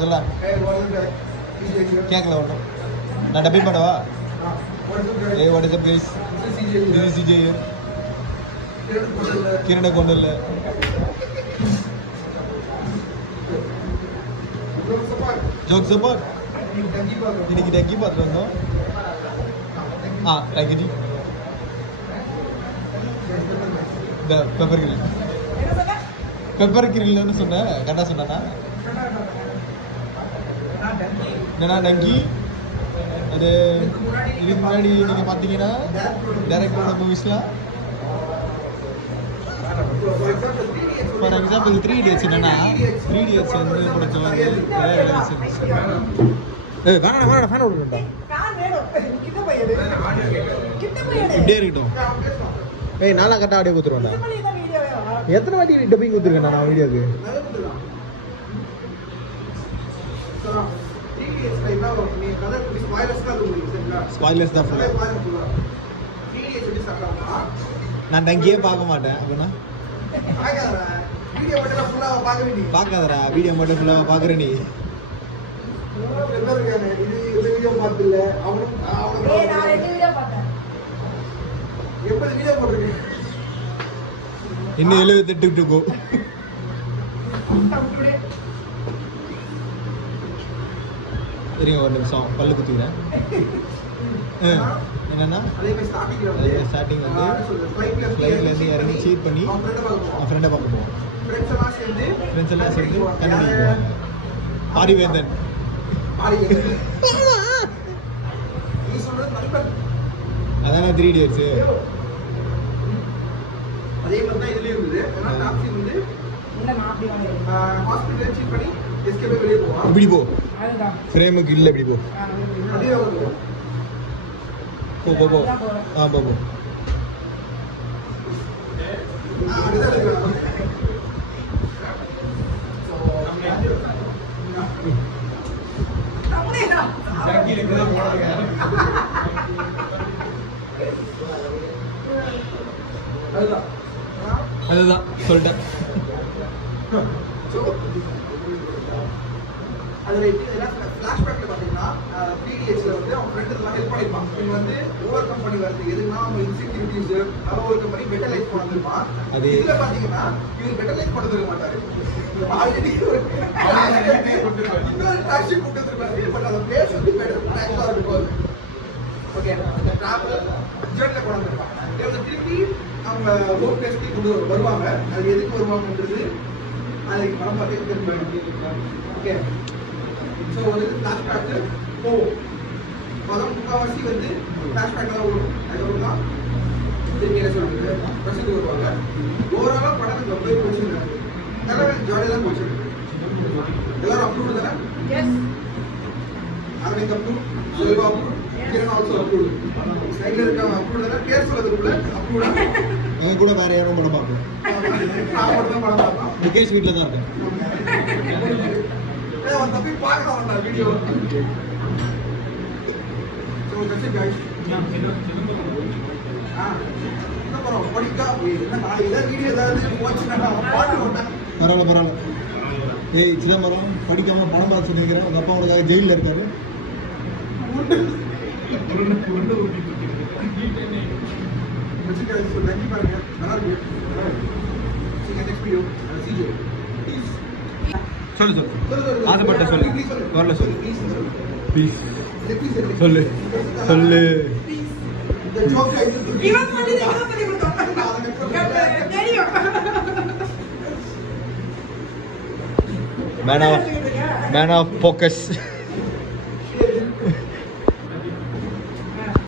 சொல்ல கேட்கல ஒன்றும். நான் டப்பிங் பண்ணவா? ஏ what is the place? CJ கிரணை கொண்டு இல்லை. ஜோக் சப்பார் இன்னைக்கு டங்கி பார்த்துட்டு வந்தோம். டங்கி இந்த பெப்பர் கிரில். பெப்பர் கிரில்னு சொன்னேன், கரெக்டாக சொன்னா என்னன்னா டங்கி. அது இதுக்கு முன்னாடி நீங்கள் பார்த்தீங்கன்னா டேரக்டரோட மூவிஸ்லாம் ஃபார் எக்ஸாம்பிள் 3 Idiots என்னன்னா 3 Idiots வந்து பிடிச்ச வந்து வேணாம் ஃபேன் விடுறா இப்படியே இருக்கட்டும். நான்லாம் கரெக்டாக ஆடியோ கொடுத்துருவேன்டா. எத்தனை வாட்டி டப்பிங் கொடுத்துருக்கேன் நான் வீடியோக்கு? ஸ்பாய்லர்ஸ் தான் ஃபுல்லாக. நான் டங்கியே பார்க்க மாட்டேன். அப்படின்னா பார்க்காதடா, வீடியோ மட்டும் ஃபுல்லாக பார்க்குற நீ. இன்னும் 78 டு கோ. சரிங்க, ஒரு நிமிஷம் பல்லு குத்திக்கிறேன். என்னன்னா ஸ்டார்டிங் வந்து ஃப்ளைட்லேருந்து இறங்கி சீட் பண்ணி என் ஃப்ரெண்டை பார்க்க போவோம். ஃப்ரெண்ட்ஸ் எல்லாம் சேர்ந்து கண்ணி பாரிவேந்தன். அதான 3 Idiots. அதே மாதிரி தான் இதுலயும் இருக்குது. ஆனா டாக்ஸி வந்து ஹாஸ்பிடல் சீட் பண்ணி எஸ்கேப் வெளிய போவா. இப்படி போ. அதுதான் ஃப்ரேமுக்கு இல்ல, இப்படி போ. அதே வந்து போ போ போ. போ போ. அதுதான் சொல்லிட்டேன். அதில் ஃப்ளாஷ்பேக்கில் பார்த்தீங்கன்னா 3 Idiotsல வந்து அவன் ஃப்ரெண்டுலாம் ஹெல்ப் பண்ணியிருப்பான். இவங்க வந்து ஓவர் கம் பண்ணி வருது எதுனா அவங்க இன்செக்யூரிட்டிஸ் அதை ஓவர் கம் பண்ணி பெட்டர் லைஃப் கொண்டு வந்திருப்பான். அது இதில் பார்த்தீங்கன்னா இவர் பெட்டர் லைஃப் கொண்டு வந்துருக்க மாட்டாரு. ஆல்ரெடி இன்னொரு டாக்ஸி கூட்டு வந்துருப்பாரு. பட் அந்த பிளேஸ் வந்து பெட்டர் டாக்ஸாக இருக்கும். ஓகே, அந்த டிராவல் ஜேர்னியில் கொண்டு வந்திருப்பான். இவங்க திருப்பி அவங்க ஒர்க் பிளேஸ்க்கு கொண்டு வருவாங்க. அது எதுக்கு வருவாங்கன்றது அதுக்கு படம் பார்த்தே தெரிஞ்சுக்கணும். ஓகே, ஸோ வந்து ஃப்ளாஷ்பேக்கு போவோம். படம் முக்கால்வாசி வந்து ஃப்ளாஷ்பேக்கில் வரும். அதுக்கப்புறம் தான் திரும்பி என்ன சொல்லுறது பிரசன்ட் வருவாங்க. ஓவராலாக படத்துக்கு ரொம்ப பிடிச்சிருக்காங்க. எல்லாமே ஜாலியாக தான் பிடிச்சிருக்கு. எல்லாரும் அப்ரூவ் தானே? அவனுக்கு approve, Selva approve, Kiran also approve. சைடில் இருக்காங்க அப்ரூவ் தானே? பேர் சொல்றதுக்குள்ள அப்ரூவ். எங்கள் கூட வேற யாரும் படம் பார்ப்போம். நான் மட்டும் தான் படம் பார்ப்போம். முகேஷ் வீட்டில் தான் இருக்கேன். அவன் தப்பி பார்க்கலாம் video. So that's it guys. என்ன படம் படிக்கா என்ன நாளைக்கு ஏதாவது வீடியோ ஏதாவது போச்சுன்னா பாட்டு போட்டேன். பரவாயில்ல. ஏய் சிதம்பரம் படிக்காமல் படம் பார்த்து சொல்லிக்கிறேன். உங்கள் அப்பா உங்களுக்காக ஜெயிலில் இருக்காரு. சொல்லு ஆசைப்பட்ட சொல்லு வரல சொல்லு ப்ளீஸ் சொல்லு சொல்லு. Man of focus.